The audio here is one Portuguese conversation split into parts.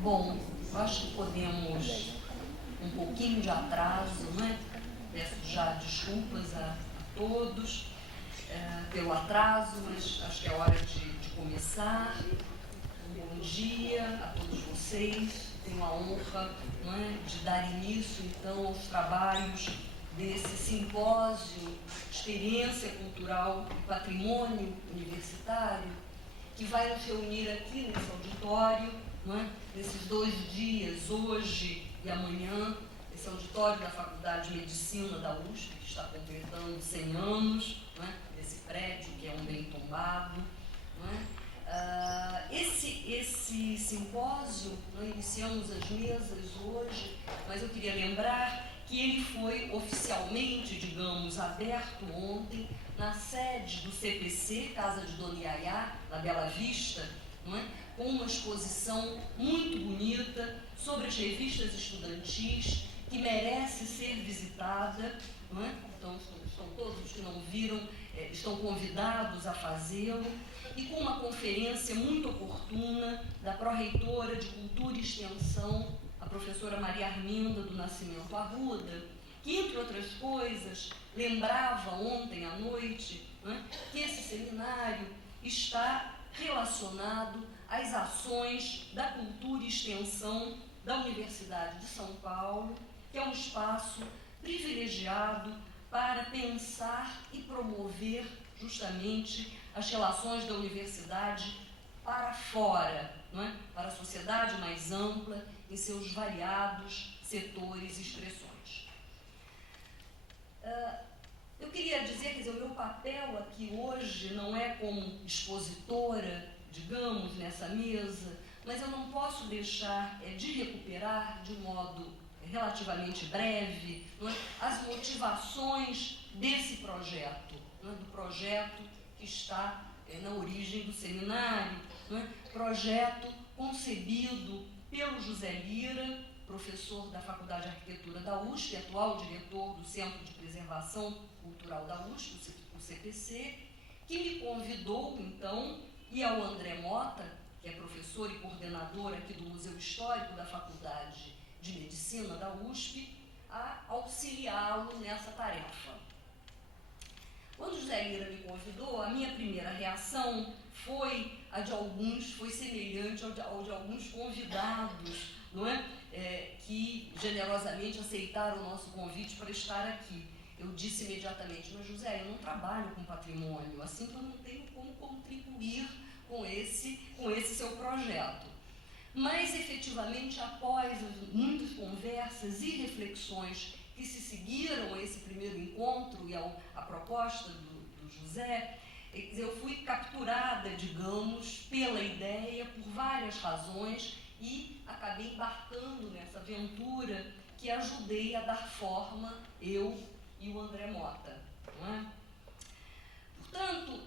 Bom, eu acho que podemos um pouquinho de atraso, né? Peço já desculpas a todos pelo atraso, mas acho que é hora de começar. Bom dia a todos vocês. Tenho a honra, não é, de dar início então aos trabalhos desse simpósio Experiência Cultural e Patrimônio Universitário, que vai nos reunir aqui nesse auditório, não é? Nesses 2 dias, hoje e amanhã, esse auditório da Faculdade de Medicina da USP, que está completando 100 anos, não é? Esse prédio que é um bem tombado. Não é? Esse simpósio, nós iniciamos as mesas hoje, mas eu queria lembrar que ele foi oficialmente, digamos, aberto ontem na sede do CPC, Casa de Dona Iaiá, na Bela Vista, não é? Com uma exposição muito bonita sobre as revistas estudantis, que merece ser visitada, não é? Então, estão todos os que não viram, estão convidados a fazê-lo, e com uma conferência muito oportuna da pró-reitora de Cultura e Extensão, a professora Maria Arminda do Nascimento Arruda, que, entre outras coisas, lembrava ontem à noite, né, que esse seminário está relacionado às ações da cultura e extensão da Universidade de São Paulo, que é um espaço privilegiado para pensar e promover justamente as relações da universidade para fora, não é? Para a sociedade mais ampla, em seus variados setores e expressões. Eu queria dizer, quer dizer, o meu papel aqui hoje não é como expositora, digamos, nessa mesa, mas eu não posso deixar de recuperar de um modo relativamente breve, não é, as motivações desse projeto, não é, do projeto que está na origem do seminário, não é, projeto concebido pelo José Lira, professor da Faculdade de Arquitetura da USP, atual diretor do Centro de Preservação Cultural da USP, o CPC, que me convidou, então, e ao André Mota, que é professor e coordenador aqui do Museu Histórico da Faculdade de Medicina da USP, a auxiliá-lo nessa tarefa. Quando José Lira me convidou, a minha primeira reação foi a de alguns, foi semelhante ao de alguns convidados, não é? Que generosamente aceitaram o nosso convite para estar aqui. Eu disse imediatamente, mas José, eu não trabalho com patrimônio, assim que eu não tenho como contribuir com esse seu projeto. Mas, efetivamente, após muitas conversas e reflexões que se seguiram a esse primeiro encontro e à proposta do José, eu fui capturada, digamos, pela ideia, por várias razões, e acabei embarcando nessa aventura que ajudei a dar forma, eu e o André Mota, não é? Portanto,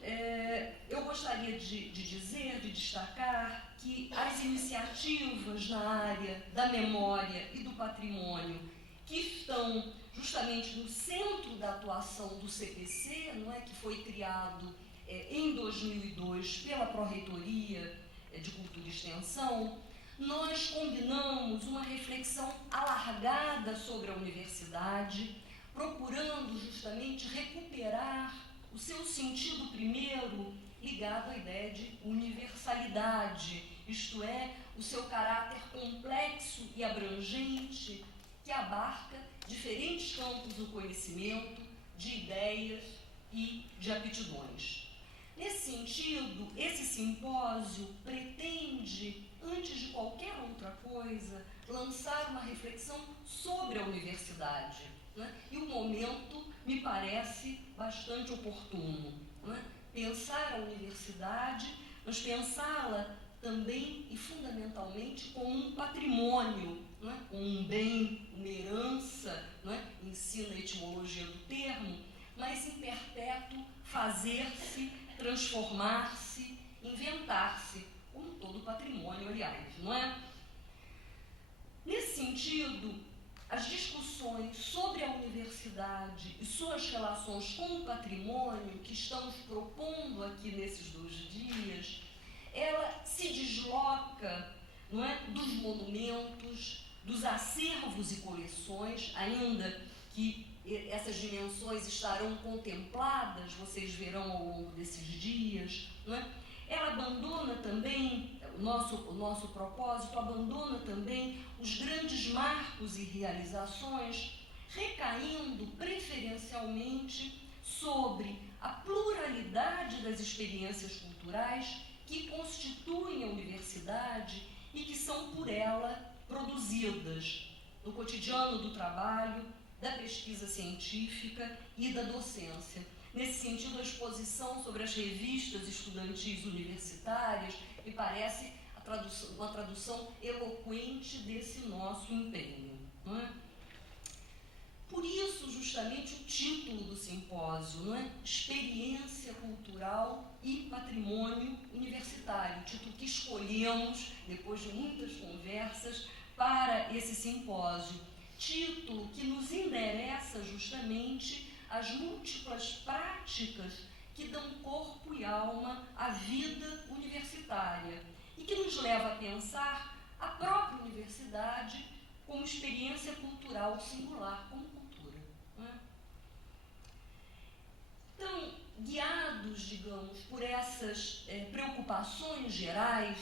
eu gostaria de dizer, de destacar que as iniciativas na área da memória e do patrimônio que estão justamente no centro da atuação do CPC, não é, que foi criado em 2002 pela Pró-Reitoria de Cultura e Extensão, nós combinamos uma reflexão alargada sobre a universidade, procurando justamente recuperar o seu sentido primeiro ligado à ideia de universalidade, isto é, o seu caráter complexo e abrangente que abarca diferentes campos do conhecimento, de ideias e de aptidões. Nesse sentido, esse simpósio pretende, antes de qualquer outra coisa, lançar uma reflexão sobre a universidade, né? E o momento me parece bastante oportuno, né? Pensar a universidade, mas pensá-la também e fundamentalmente como um patrimônio, né? Como um bem, uma herança, né? Ensina a etimologia do termo, mas em perpétuo fazer-se, transformar-se, inventar-se, como todo patrimônio, aliás, não é? Nesse sentido, as discussões sobre a universidade e suas relações com o patrimônio que estamos propondo aqui nesses 2 dias, ela se desloca não é, dos monumentos, dos acervos e coleções, ainda que essas dimensões estarão contempladas, vocês verão ao longo desses dias, não é? Ela abandona também, o nosso propósito abandona também os grandes marcos e realizações, recaindo preferencialmente sobre a pluralidade das experiências culturais que constituem a universidade e que são por ela produzidas no cotidiano do trabalho, da pesquisa científica e da docência. Nesse sentido, a exposição sobre as revistas estudantis universitárias me parece uma tradução eloquente desse nosso empenho, não é? Por isso, justamente, o título do simpósio, não é? Experiência cultural e patrimônio universitário, o título que escolhemos, depois de muitas conversas, para esse simpósio. Título que nos endereça justamente as múltiplas práticas que dão corpo e alma à vida universitária e que nos leva a pensar a própria universidade como experiência cultural singular, como cultura. Não é? Então, guiados, digamos, por essas preocupações gerais,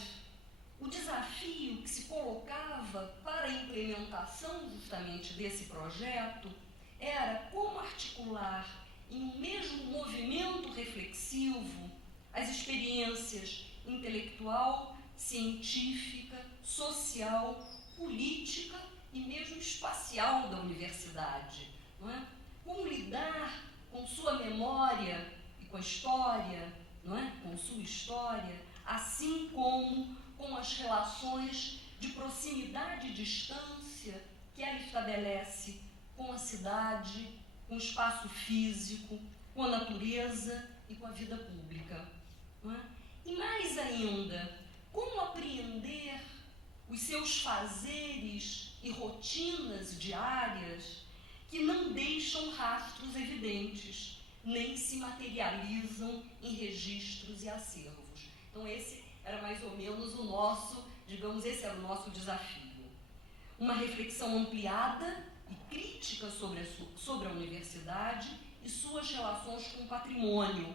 o desafio que se colocava para a implementação justamente desse projeto era como articular em um mesmo movimento reflexivo as experiências intelectual, científica, social, política e mesmo espacial da universidade. Não é? Como lidar com sua memória e com a história, não é? Com sua história, assim como com as relações de proximidade e distância que ela estabelece com a cidade, com o espaço físico, com a natureza e com a vida pública. Não é? E mais ainda, como apreender os seus fazeres e rotinas diárias que não deixam rastros evidentes, nem se materializam em registros e acervos. Então esse era mais ou menos o nosso, digamos, esse era o nosso desafio. Uma reflexão ampliada e crítica sobre a universidade e suas relações com o patrimônio,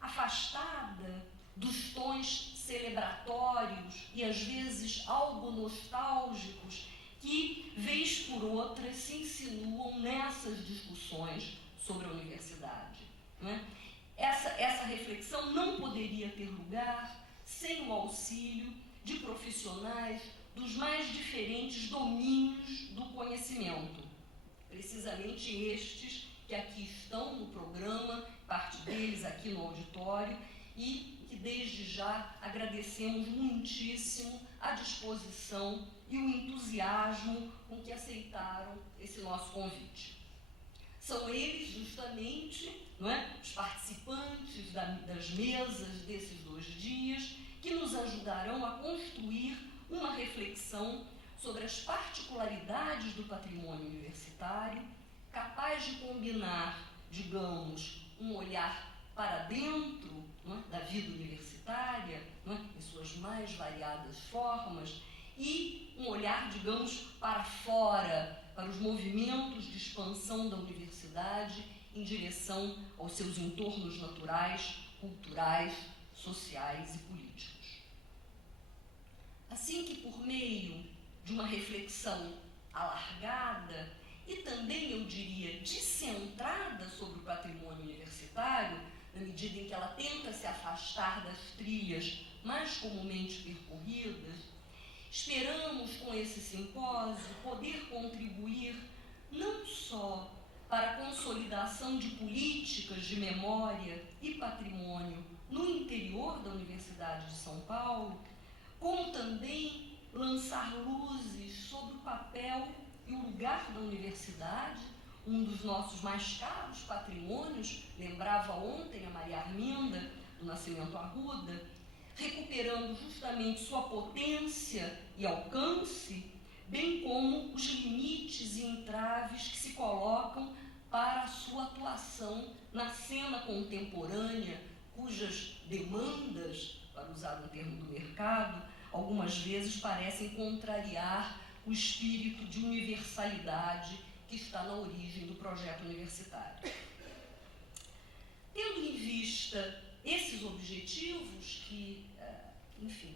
afastada dos tons celebratórios e às vezes algo nostálgicos que, vez por outra, se insinuam nessas discussões sobre a universidade. Não é? Essa reflexão não poderia ter lugar sem o auxílio de profissionais dos mais diferentes domínios do conhecimento. Precisamente estes que aqui estão no programa, parte deles aqui no auditório, e que desde já agradecemos muitíssimo a disposição e o entusiasmo com que aceitaram esse nosso convite. São eles justamente, não é, os participantes das mesas desses 2 dias que nos ajudarão a construir uma reflexão sobre as particularidades do patrimônio universitário, capaz de combinar, digamos, um olhar para dentro, não é, da vida universitária, não é, em suas mais variadas formas, e um olhar, digamos, para fora, para os movimentos de expansão da universidade em direção aos seus entornos naturais, culturais, sociais e políticos. Assim que por meio de uma reflexão alargada e também, eu diria, descentrada sobre o patrimônio universitário, na medida em que ela tenta se afastar das trilhas mais comumente percorridas, esperamos com esse simpósio poder contribuir não só para a consolidação de políticas de memória e patrimônio no interior da Universidade de São Paulo, como também lançar luzes sobre o papel e o lugar da universidade, um dos nossos mais caros patrimônios, lembrava ontem a Maria Arminda, do Nascimento Arruda, recuperando justamente sua potência e alcance, bem como os limites e entraves que se colocam para a sua atuação na cena contemporânea, cujas demandas, para usar um termo do mercado, algumas vezes parecem contrariar o espírito de universalidade que está na origem do projeto universitário. Tendo em vista esses objetivos que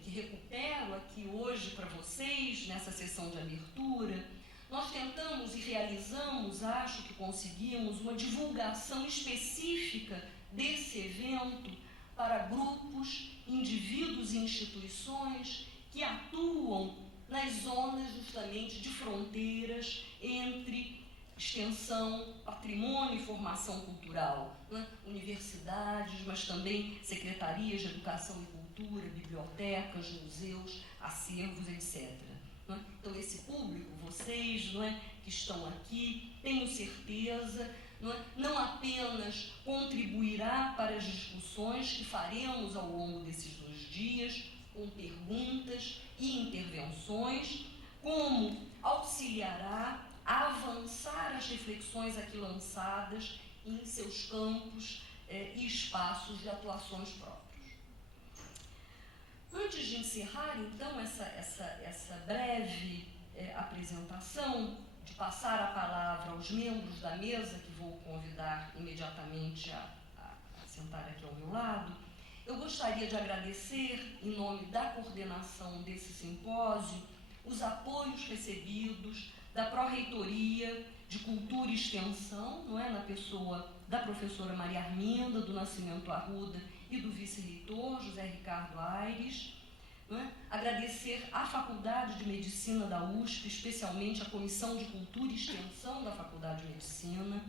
recupero aqui hoje para vocês, nessa sessão de abertura, nós tentamos e realizamos, acho que conseguimos, uma divulgação específica desse evento para grupos, indivíduos e instituições que atuam nas zonas justamente de fronteiras entre extensão, patrimônio e formação cultural, né? Universidades, mas também secretarias de educação e cultura, bibliotecas, museus, acervos, etc. Né? Então, esse público, vocês, não é, que estão aqui, tenho certeza, não apenas contribuirá para as discussões que faremos ao longo desses 2 dias, com perguntas e intervenções, como auxiliará a avançar as reflexões aqui lançadas em seus campos e espaços de atuações próprios. Antes de encerrar, então, essa breve apresentação, de passar a palavra aos membros da mesa, que vou convidar imediatamente a sentar aqui ao meu lado, eu gostaria de agradecer, em nome da coordenação desse simpósio, os apoios recebidos da Pró-Reitoria de Cultura e Extensão, não é, na pessoa da professora Maria Arminda do Nascimento Arruda e do vice-reitor José Ricardo Aires. Não é? Agradecer à Faculdade de Medicina da USP, especialmente à Comissão de Cultura e Extensão da Faculdade de Medicina,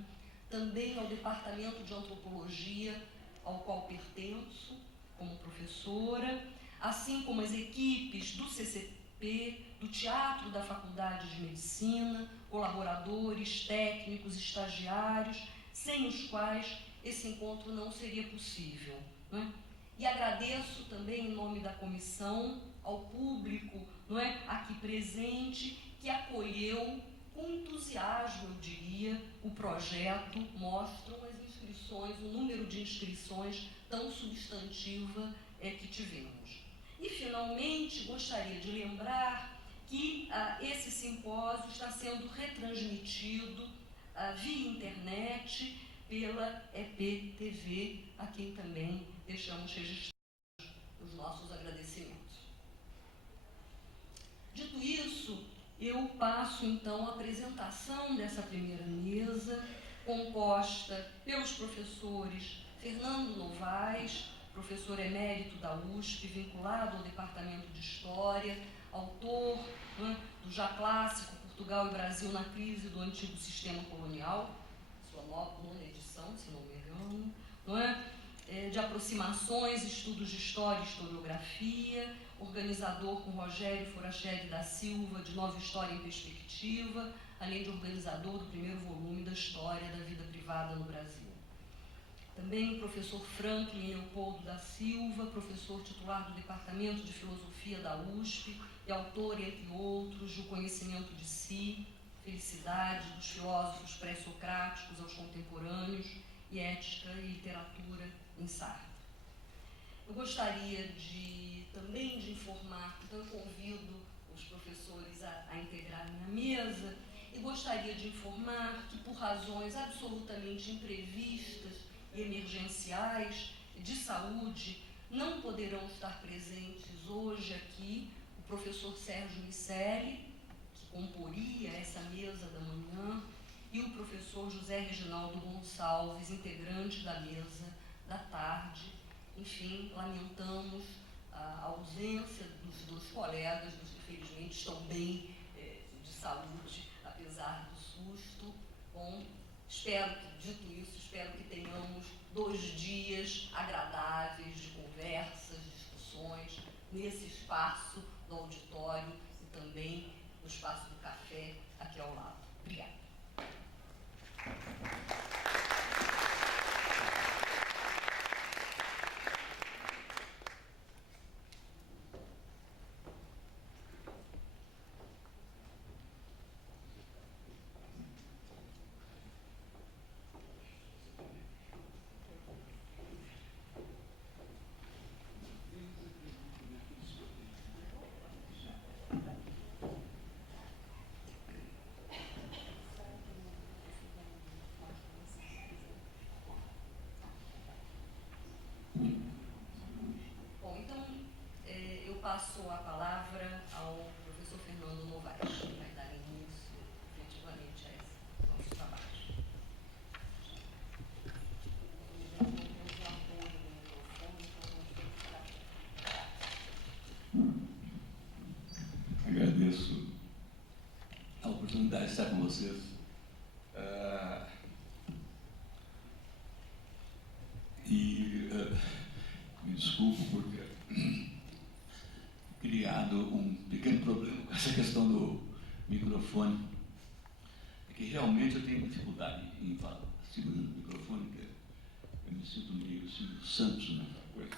também ao Departamento de Antropologia, ao qual pertenço como professora, assim como as equipes do CCP, do Teatro da Faculdade de Medicina, colaboradores, técnicos, estagiários, sem os quais esse encontro não seria possível. Não é? E agradeço também, em nome da comissão, ao público, não é, aqui presente, que acolheu com entusiasmo, eu diria, o projeto. Mostram as inscrições, o número de inscrições tão substantiva que tivemos. E, finalmente, gostaria de lembrar que esse simpósio está sendo retransmitido via internet pela EPTV, a quem também deixamos registrados os nossos agradecimentos. Dito isso, eu passo então a apresentação dessa primeira mesa, composta pelos professores Fernando Novaes, professor emérito da USP, vinculado ao Departamento de História, autor, né, do já clássico Portugal e Brasil na Crise do Antigo Sistema Colonial, sua nona edição, se não me engano, não é? De aproximações, estudos de história e historiografia, organizador com Rogério Foracheg da Silva, de Nova História em Perspectiva, além de organizador do primeiro volume da História da Vida Privada no Brasil. Também o professor Franklin Leopoldo da Silva, professor titular do Departamento de Filosofia da USP e autor, entre outros, de O Conhecimento de Si, Felicidade, dos filósofos pré-socráticos aos contemporâneos e Ética e Literatura em Sartre. Eu gostaria também de informar, então eu convido os professores a integrarem a mesa, e gostaria de informar que, por razões absolutamente imprevistas e emergenciais de saúde, não poderão estar presentes hoje aqui o professor Sérgio Miceli, que comporia essa mesa da manhã, e o professor José Reginaldo Gonçalves, integrante da mesa da tarde. Enfim, lamentamos a ausência dos 2 colegas, mas infelizmente estão bem de saúde, apesar do susto. Bom, dito isso, espero que tenhamos 2 dias agradáveis de conversas, discussões, nesse espaço do auditório e também no espaço do café aqui ao lado. Obrigada. passo a palavra ao professor Fernando Novaes, que vai dar início efetivamente a esse nosso trabalho. Agradeço a oportunidade de estar com vocês. Me desculpo por ter criado um pequeno problema com essa questão do microfone. É que realmente eu tenho dificuldade em falar segurando o microfone, porque eu me sinto meio Silvio Santos nessa coisa.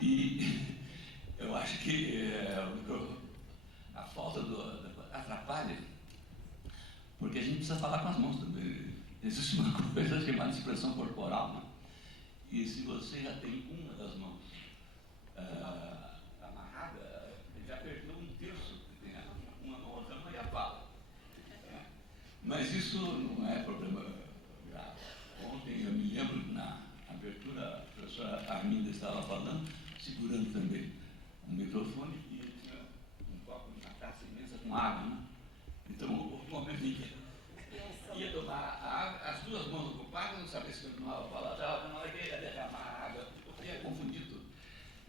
E eu acho que a falta atrapalha, porque a gente precisa falar com as mãos também. Existe uma coisa chamada expressão corporal, né? E se você já tem uma das mãos amarrada, já perdeu um terço, que tem uma mão, outra mão e a fala. Mas isso não é problema grave. Ontem eu me lembro que na abertura a professora Arminda estava falando, segurando também um microfone e tinha um copo, uma taça imensa com água, né? Então houve um momento em que ia tomar a água, as duas mãos ocupadas, não sabia se continuava a falar, na hora que ia derramar a água, eu ia confundir tudo.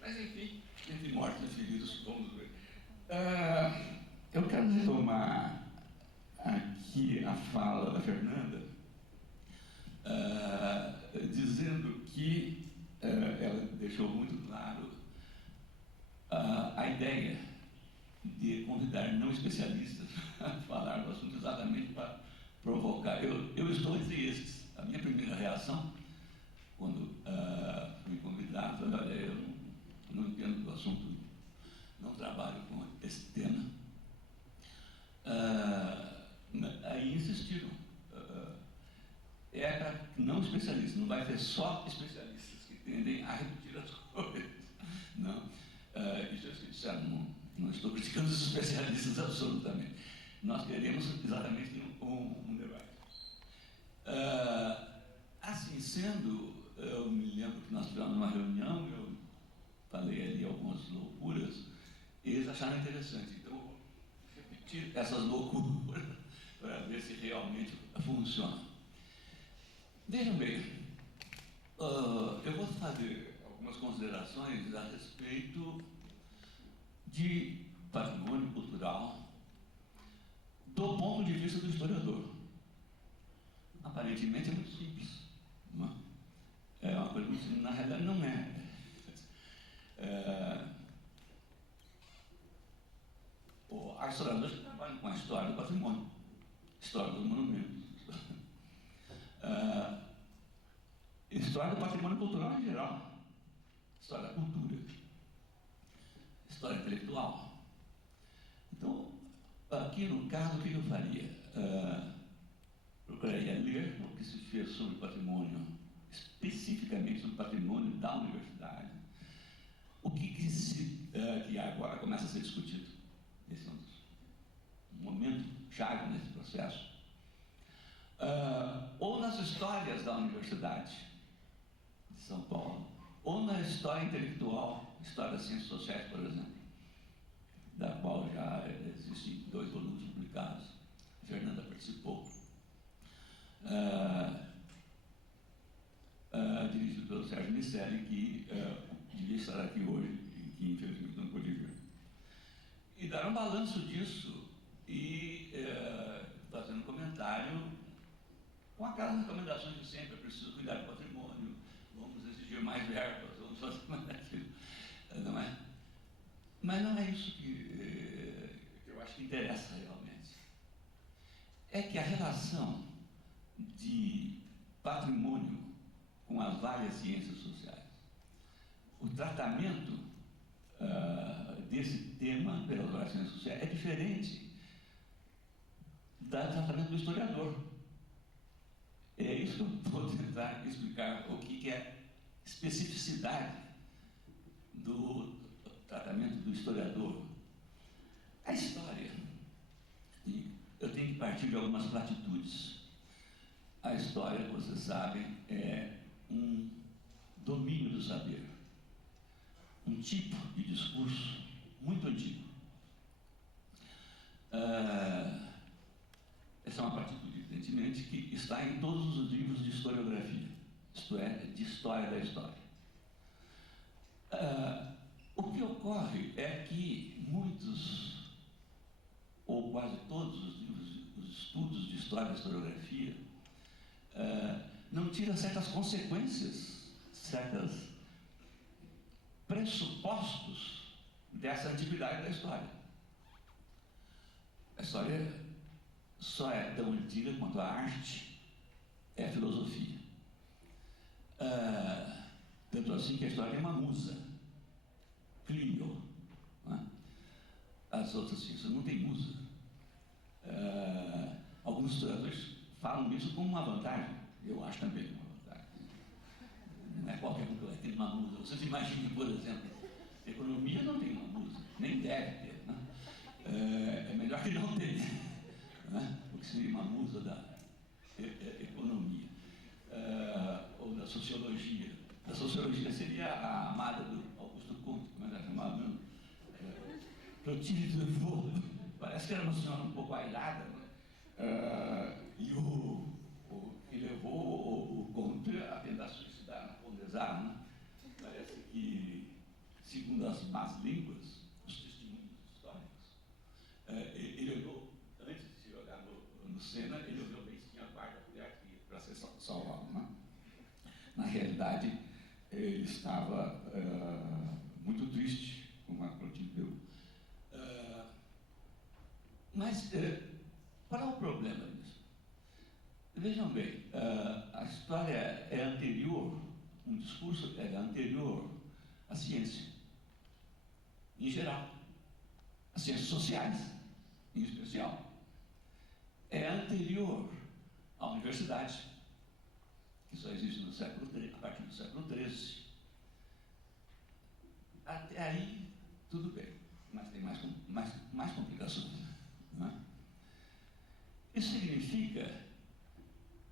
Mas enfim, entre mortos e feridos, vamos ver. Eu quero retomar aqui a fala da Fernanda, dizendo que ela deixou muito claro a ideia de convidar não especialistas a falar do assunto exatamente para provocar. Eu estou entre estes. A minha primeira reação, quando fui convidado, foi: olha, eu não entendo do assunto, não trabalho com esse tema. Aí insistiram. É para não especialistas, não vai ter só especialistas que tendem a repetir as coisas. Não. Isso eu disseram, não estou criticando os especialistas absolutamente. Nós queremos exatamente um debate. Assim sendo, eu me lembro que nós tivemos uma reunião, eu falei ali algumas loucuras, e eles acharam interessante. Então, eu vou repetir essas loucuras para ver se realmente funciona. Vejam bem, eu vou fazer algumas considerações a respeito de patrimônio cultural do ponto de vista do historiador. Aparentemente é muito simples, não é? É uma coisa muito simples, na realidade não é. Há historiadores que trabalham com a história do patrimônio, história dos monumentos, história do patrimônio cultural em geral, história da cultura, história intelectual. Então, aqui no caso, o que eu faria? Procuraria ler o que se fez sobre o patrimônio, especificamente sobre o patrimônio da universidade, o que agora começa a ser discutido. Esse é um momento chave nesse processo. Ou nas histórias da Universidade de São Paulo, ou na história intelectual, história das ciências sociais, por exemplo, da qual já existem 2 volumes publicados. A Fernanda participou. Dirigido pelo Sérgio Miceli, que devia estar aqui hoje e que infelizmente não pôde vir. E dar um balanço disso e fazendo um comentário com aquelas recomendações de sempre: é preciso cuidar do patrimônio, vamos exigir mais verbas, vamos fazer mais aquilo. Não é? Mas não é isso que eu acho que interessa realmente. É que a relação de patrimônio com as várias ciências sociais, o tratamento desse tema pelas várias ciências sociais é diferente do tratamento do historiador. É isso que eu vou tentar explicar, o que é especificidade do tratamento do historiador. A história, e eu tenho que partir de algumas platitudes. A história, vocês sabem, é um domínio do saber, um tipo de discurso muito antigo. Essa é uma partitude, evidentemente, que está em todos os livros de historiografia, isto é, de história da história. O que ocorre é que muitos, ou quase todos os livros, os estudos de história da historiografia, não tiram certas consequências, certos pressupostos dessa antiguidade da história. A história só é tão antiga quanto a arte é a filosofia. Tanto assim que a história tem uma musa, Clio. Né? As outras ciências não têm musa. Alguns historiadores falam isso como uma vantagem. Eu acho também uma vantagem. Não é qualquer um que vai ter uma musa. Vocês imaginem, por exemplo, a economia não tem uma musa, nem deve ter. Né? É melhor que não tenha. Né? O que seria uma musa da economia. Ou da sociologia. A sociologia seria a amada do Augusto Comte, como era chamado mesmo. Clotilde Delvaux. Parece que era uma senhora um pouco airada, né? E levou o Comte a tentar suicidar na Condesar, né? Parece que, segundo as más línguas, os testemunhos históricos, ele olhou, antes de se jogar no Sena, ele olhou bem se tinha guarda para ser salvado, né? Na realidade, ele estava muito triste com a Clotilde Delvaux. Mas qual é o problema disso? Vejam bem, a história é anterior, um discurso é anterior à ciência, em geral, às ciências sociais, em especial. É anterior à universidade, que só existe no século XIII, a partir do século XIII. Até aí, tudo bem, mas tem mais complicações. Né? Isso significa,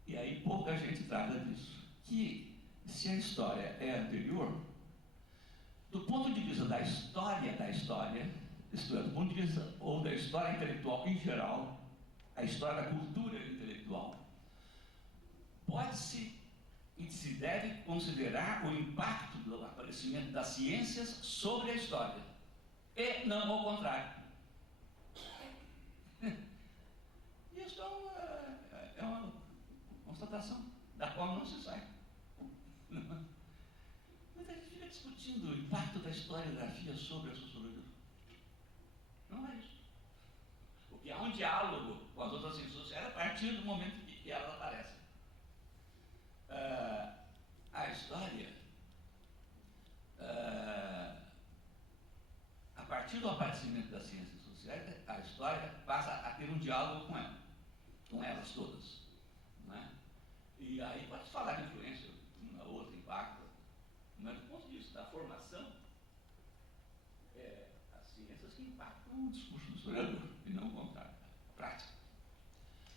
e aí pouca gente trata disso, que se a história é anterior, do ponto de vista da história, isto é, do ponto de vista ou da história intelectual em geral, a história da cultura intelectual, pode-se e se deve considerar o impacto do aparecimento das ciências sobre a história, e não ao contrário. Isso é uma constatação da qual não se sai. Mas a gente fica discutindo o impacto da historiografia sobre a sociologia. Não é isso. Porque há um diálogo com as outras ciências sociais a partir do momento que elas aparecem. A história, a partir do aparecimento das ciências sociais, a história passa a ter um diálogo com elas todas. Né? E aí pode falar de influência, uma outra impacto, mas do ponto de vista da formação, as ciências que impactam o discurso do historiador, e não o contrário, a prática.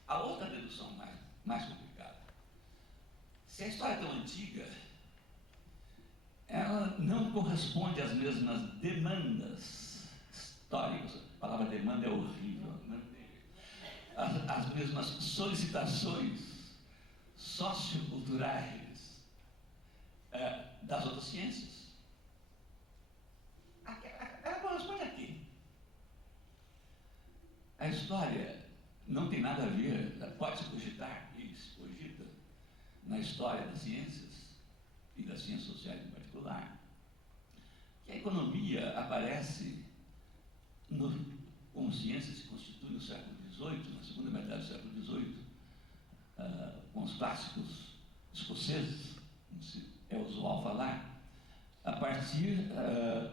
A outra dedução mais complicada: se a história é tão antiga, ela não corresponde às mesmas demandas históricas. A palavra demanda é horrível, né? As mesmas solicitações socioculturais das outras ciências. Ela corresponde a quê? A história não tem nada a ver, pode-se cogitar, e se cogita, na história das ciências, e das ciências sociais em particular, que a economia aparece como ciência se constitui no século XVIII, na segunda metade do século XVIII, com os clássicos escoceses, como é usual falar, a partir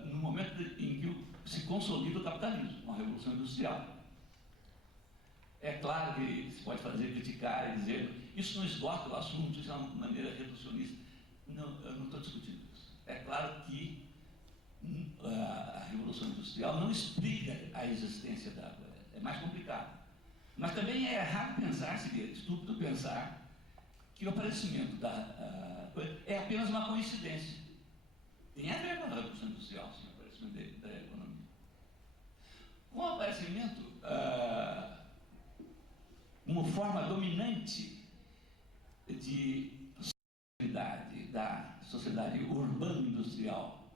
no momento em que se consolida o capitalismo, com a Revolução Industrial. É claro que se pode criticar e dizer, isso não esgota o assunto, isso é uma maneira reducionista. Não, eu não estou discutindo isso. É claro que a Revolução Industrial não explica a existência da água, é mais complicado. Mas também é errado pensar, seria estúpido pensar, que o aparecimento da coisa é apenas uma coincidência. Tem a ver com a Revolução Industrial, sim, o aparecimento da economia. Com o aparecimento, uma forma dominante de sociedade, da sociedade urbano-industrial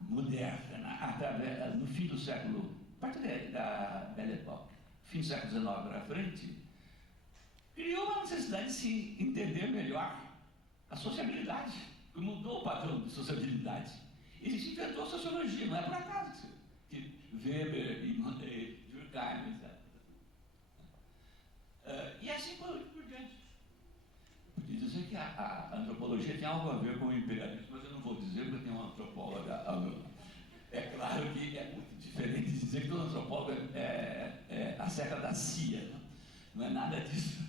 moderna, através, no fim do século, a partir da Belle Époque, fim do século XIX para frente, criou uma necessidade de se entender melhor a sociabilidade, que mudou o padrão de sociabilidade. E se inventou a sociologia, não é por acaso que Weber e Durkheim, etc. E assim por diante. Podia dizer que a antropologia tem algo a ver com o imperialismo, mas eu não vou dizer porque tem uma antropóloga. É claro que é muito diferente de dizer que todo antropólogo é acerca da CIA, não é nada disso.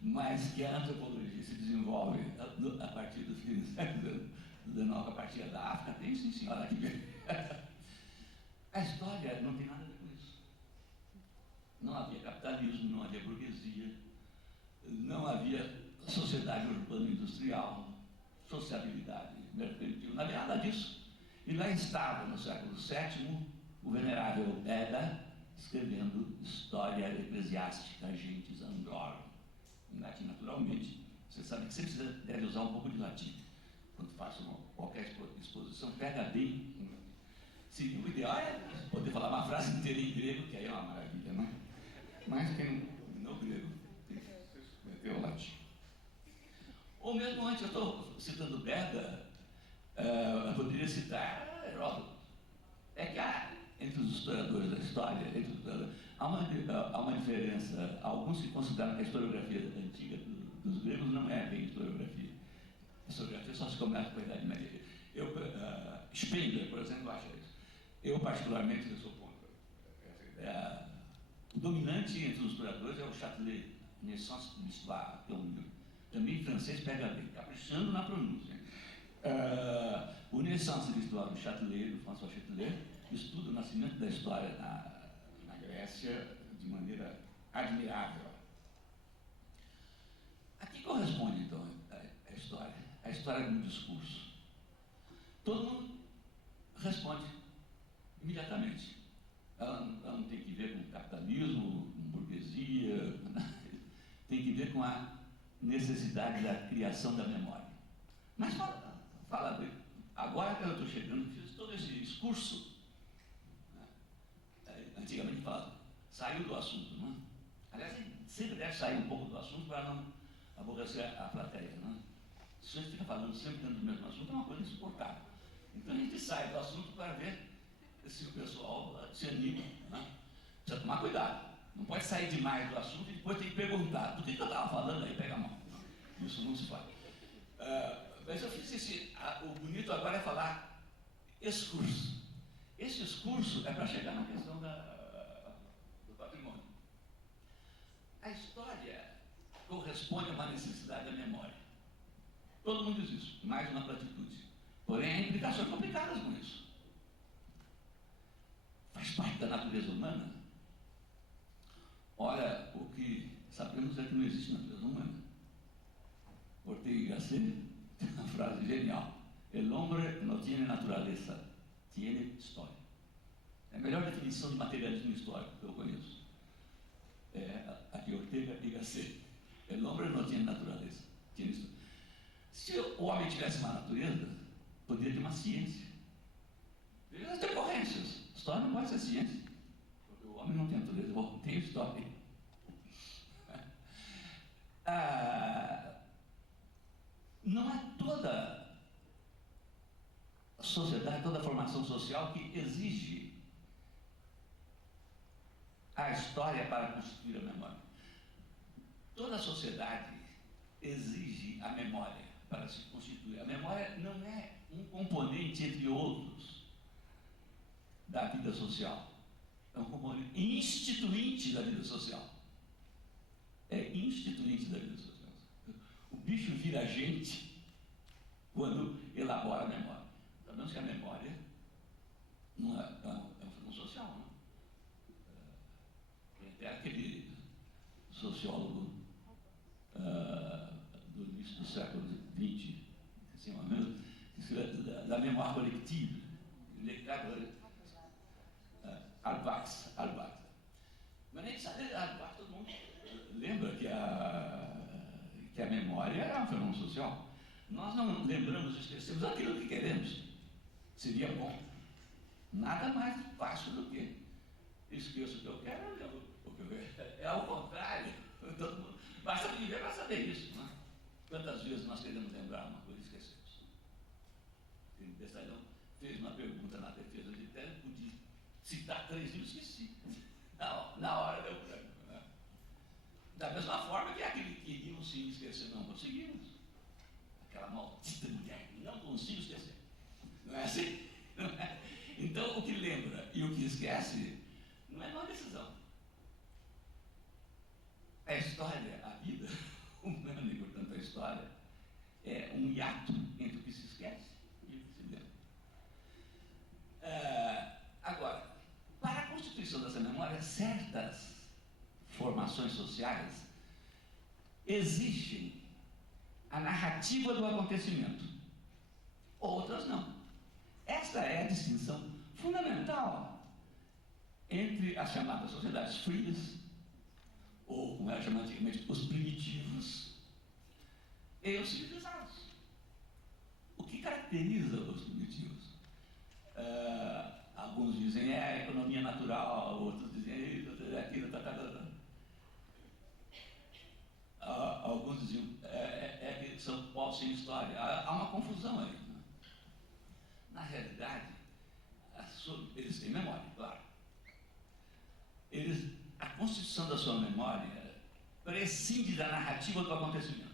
Mas que a antropologia se desenvolve a partir do fim do século XIX, a partir da África, tem sim, senhora, aqui. A história não tem nada a ver com isso. Não havia capitalismo, não havia burguesia, não havia sociedade urbano-industrial, sociabilidade mercantil, não havia nada disso. E lá estava, no século VII, o venerável Beda escrevendo História Eclesiástica Gentes Androrum, em latim naturalmente. Você sabe que você deve usar um pouco de latim quando faça qualquer exposição, pega bem. Se o ideal é poder falar uma frase inteira em grego, que aí é uma maravilha, não é? Mas quem não grego tem que meter o latim. Ou mesmo antes, eu estou citando Beda, eu poderia citar Heródoto. É que entre os historiadores da história, há uma diferença. Alguns que consideram que a historiografia antiga dos gregos não é bem historiografia. A historiografia só se começa com a Idade Média. Spengler, por exemplo, acha isso. Eu, particularmente, eu sou contra. O dominante entre os historiadores é o Châtelet, Naissance de l'Histoire, que é um livro. Também em francês pega bem, caprichando na pronúncia. O Naissance de l'Histoire do Châtelet, do François Châtelet, estuda o nascimento da história na Grécia de maneira admirável. A que corresponde, então, a história? A história de um discurso. Todo mundo responde imediatamente. Ela não tem que ver com capitalismo, com burguesia, tem que ver com a necessidade da criação da memória. Mas fala agora que eu estou chegando, fiz todo esse discurso, antigamente falava, saiu do assunto, não é? Aliás, sempre deve sair um pouco do assunto para não aborrecer a plateia, não é? Se a gente fica falando sempre dentro do mesmo assunto, é uma coisa insuportável. Então a gente sai do assunto para ver se o pessoal se anima, né? Precisa tomar cuidado. Não pode sair demais do assunto e depois tem que perguntar. Do que eu estava falando aí? Pega a mão. Isso não se faz. Mas eu fiz o bonito agora é falar excurso. Esse excurso é para chegar na questão do patrimônio. A história corresponde a uma necessidade da memória. Todo mundo diz isso, mais uma platitude. Porém, há implicações complicadas com isso. Faz parte da natureza humana. Ora, o que sabemos é que não existe natureza humana. Ortega y Gasset tem uma frase genial. El hombre no tiene naturaleza, tiene história. É a melhor definição de materialismo histórico que eu conheço. É a de Ortega y Gasset. El hombre no tiene naturaleza, tiene história. Se o homem tivesse uma natureza, poderia ter uma ciência. Veja as decorrências. História não pode ser ciência. Porque o homem não tem natureza, tem história. Não é toda a sociedade, toda a formação social que exige a história para constituir a memória. Toda a sociedade exige a memória para se constituir. A memória não é um componente entre outros da vida social. É um componente instituinte da vida social. É instituinte da vida social. O bicho vira gente quando elabora a memória. Sabemos que a memória não é um fenômeno social, não? Tem até aquele sociólogo do início do século XX, assim, da memória coletiva, Albert Arbax. Mas nem sabe, Arbax, todo mundo lembra que a memória é um fenômeno social. Nós não lembramos e esquecemos aquilo que queremos. Seria bom. Nada mais fácil do que esqueço o que eu quero, eu lembro o que eu quero. É ao contrário. Todo mundo, basta viver para saber isso. Né? Quantas vezes nós queremos lembrar uma coisa e esquecemos? O Bestalhão fez uma pergunta na defesa de tese, podia citar 3 livros, esqueci. Na hora deu branco. Né? Da mesma forma que aquele que queriam sim esquecer, não conseguimos. Aquela maldita mulher, não consigo esquecer. Não é assim? Não é? Então, o que lembra e o que esquece não é uma decisão. A história, a vida humana, e portanto a história, é um hiato entre o que se esquece e o que se lembra. Agora, para a constituição dessa memória, certas formações sociais exigem a narrativa do acontecimento, outras não. Esta é a distinção fundamental entre as chamadas sociedades frias, ou como era chamado antigamente, os primitivos, e os civilizados. O que caracteriza os primitivos? Alguns dizem a economia natural, outros dizem aquilo, alguns diziam que são povos sem história. Há uma confusão aí. Né? Na realidade, eles têm memória, claro. A constituição da sua memória prescinde da narrativa do acontecimento.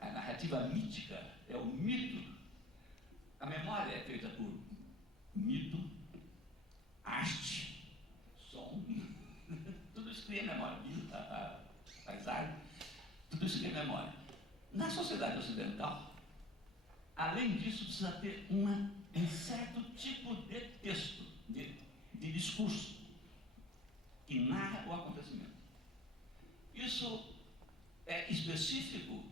A narrativa mítica é o mito. A memória é feita por mito, arte, som, tudo isso cria memória, a paisagem, tudo isso cria memória. Na sociedade ocidental, além disso, precisa ter um certo tipo de texto, de discurso, que narra o acontecimento. Isso é específico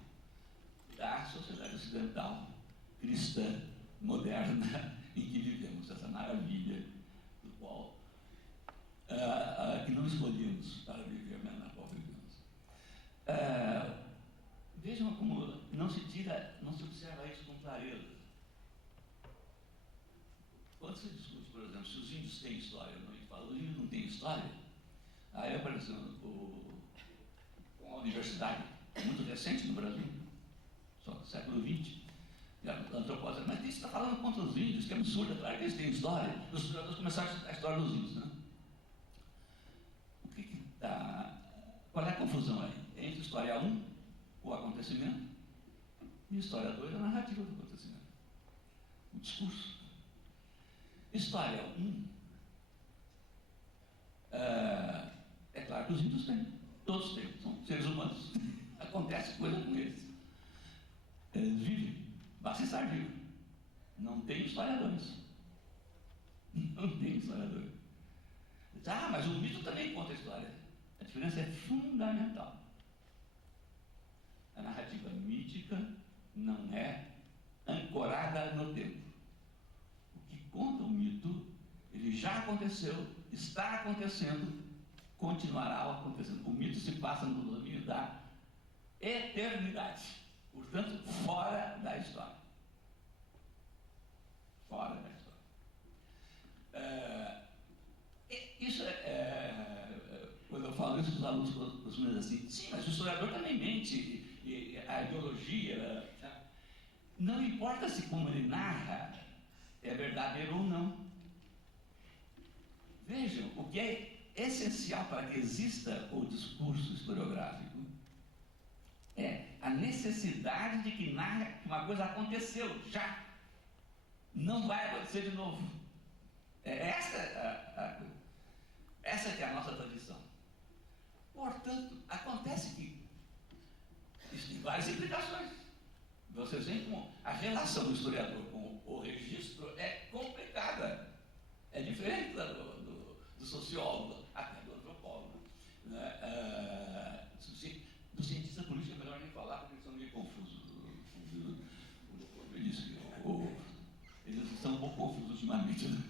da sociedade ocidental, cristã, moderna, em que vivemos, essa maravilha do qual que não escolhemos para viver, mas na qual vivemos. Vejam como não se observa isso com clareza. Quando se discute, por exemplo, se os índios têm história ou não, a gente fala, os índios não têm história. Aí apareceu uma universidade muito recente no Brasil, só do século XX, antropólogos, mas isso está falando contra os índios, que é absurdo, claro que eles têm história. Os historiadores começaram a história dos índios, né? Qual é a confusão aí? Entre história 1, o acontecimento, e história 2, a narrativa do acontecimento. O discurso. História 1, é claro que os índios têm, todos têm, são seres humanos, acontece coisa com eles. Eles vivem, basta estar vivo. Não tem historiadores. Não tem historiadores. Mas o mito também conta a história. A diferença é fundamental. A narrativa mítica não é ancorada no tempo. O que conta o mito, ele já aconteceu, está acontecendo, continuará acontecendo. O mito se passa no domínio da eternidade, portanto, fora da história. Fora da história. Isso quando eu falo isso, os alunos costumam dizer assim, sim, mas o historiador também mente, e a ideologia, não importa se como ele narra é verdadeiro ou não. Vejam, o que é essencial para que exista o discurso historiográfico é a necessidade de que narra que uma coisa aconteceu já, não vai acontecer de novo. Essa que é a nossa tradição. Portanto, acontece que isso tem várias implicações. Vocês veem como a relação do historiador com o registro é complicada. É diferente do sociólogo, até do antropólogo. Né? Do cientista político é melhor nem falar, porque eles são meio confusos. Eles estão um pouco confusos ultimamente. Né?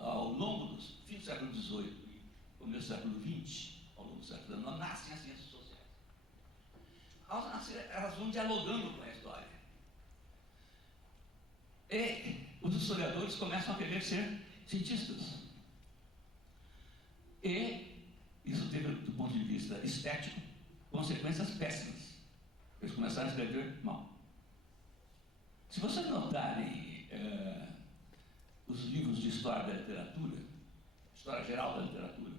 ao longo do fim do século XVIII, começo do século XX, ao longo do século XIX, nascem as ciências sociais. Ao nascer, elas vão dialogando com a história. E os historiadores começam a querer ser cientistas. E isso teve, do ponto de vista estético, consequências péssimas. Eles começaram a escrever mal. Se vocês notarem os livros de história da literatura, história geral da literatura,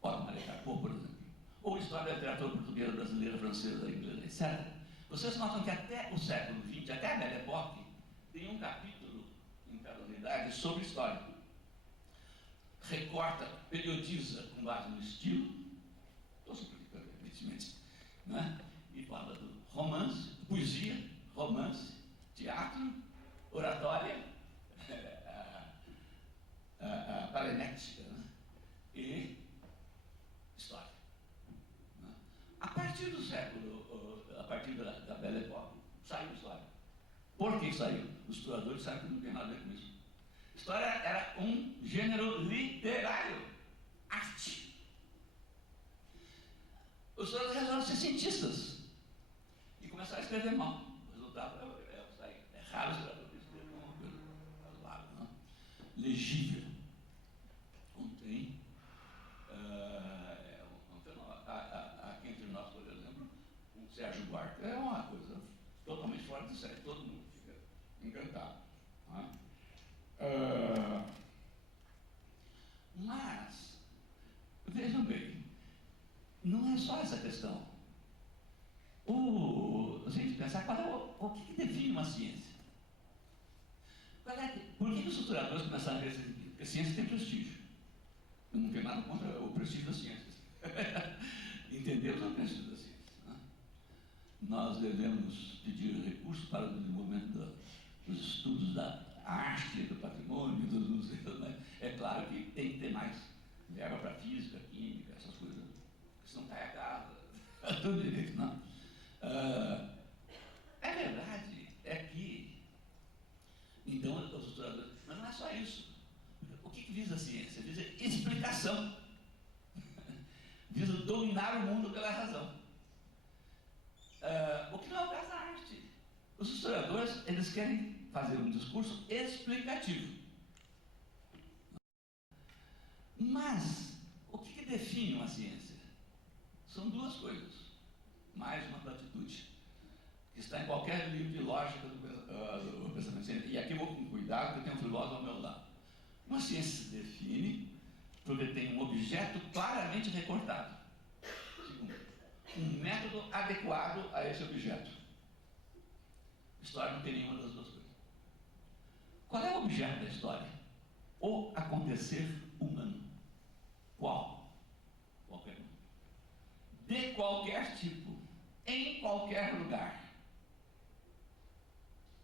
como Otto Maria Carpo, por exemplo, ou história da literatura portuguesa, brasileira, francesa, inglesa, etc., vocês notam que até o século XX, até a Belle Époque, tem um capítulo em cada unidade sobre história. Recorta, periodiza com base no estilo, estou simplificando, evidentemente, né? E fala do romance, poesia, romance, teatro, oratória, paranética, né? E história. Né? A partir do século, a partir da Belle Époque, saiu história. Por que saiu? Os historiadores sabem que não tem nada a ver com isso. História era um gênero literário, arte. Os historiadores resolveram ser cientistas e começaram a escrever mal. O resultado é raro historiador que escreve uma coisa razoável, não? Legível. Contém aqui entre nós, por exemplo, o Sérgio Buarque é uma coisa totalmente fora de série, todo mundo fica encantado. Não é? Mas, vejam bem, não é só essa questão. A gente pensar o que define uma ciência. Por que os historiadores começaram a dizer que a ciência tem prestígio? Eu não tenho nada contra o prestígio das ciências. Entendemos o prestígio das ciências. Né? Nós devemos pedir recursos para o desenvolvimento dos estudos da arte, do patrimônio, dos museus, mas é claro que tem que ter mais verba para física, química, essas coisas, que senão cai a casa, tudo direito, não. É verdade, é que, então, os historiadores, mas não é só isso. O que visa a ciência? Visa explicação. Visa dominar o mundo pela razão. O que não é o caso da arte. Os historiadores, eles querem fazer um discurso explicativo. Mas, o que define uma ciência? São duas coisas. Mais uma platitude, que está em qualquer livro de lógica do pensamento científico. E aqui eu vou com cuidado, porque tem um filósofo ao meu lado. Uma ciência se define porque tem um objeto claramente recortado. Segundo, um método adequado a esse objeto. História não tem nenhuma das duas coisas. Qual é o objeto da história? O acontecer humano. Qual? Qualquer um. De qualquer tipo. Em qualquer lugar.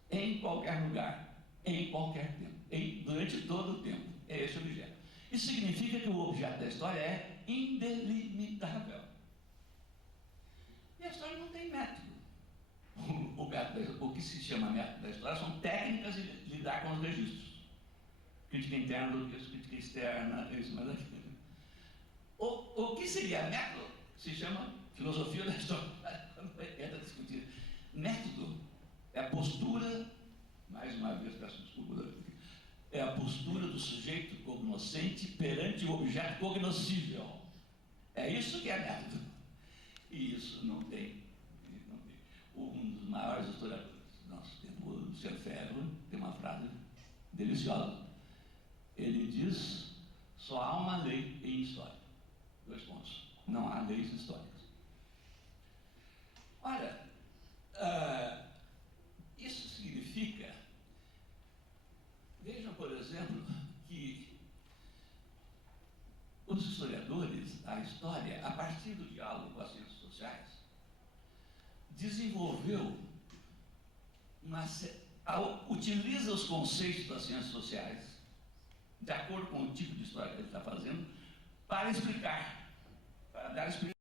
Em qualquer lugar. Em qualquer tempo. Durante todo o tempo. É esse o objeto. Isso significa que o objeto da história é indelimitável. E a história não tem método. O que se chama método da história são técnicas de lidar com os registros. Crítica interna, crítica externa, isso, mas aquilo. O que seria método se chama filosofia da história. Quando entra a discutir. Método é a postura, mais uma vez, peço desculpa, é a postura do sujeito cognoscente perante o objeto cognoscível. É isso que é método. E isso não tem. Um dos maiores historiadores do nosso tempo, o Luciano Ferro, tem uma frase deliciosa. Ele diz: só há uma lei em história. 2 pontos. Não há leis históricas. Olha, isso significa, vejam, por exemplo, que os historiadores, a história, a partir do diálogo com as ciências sociais, desenvolveu utiliza os conceitos das ciências sociais, de acordo com o tipo de história que ele está fazendo, para explicar, para dar explicação.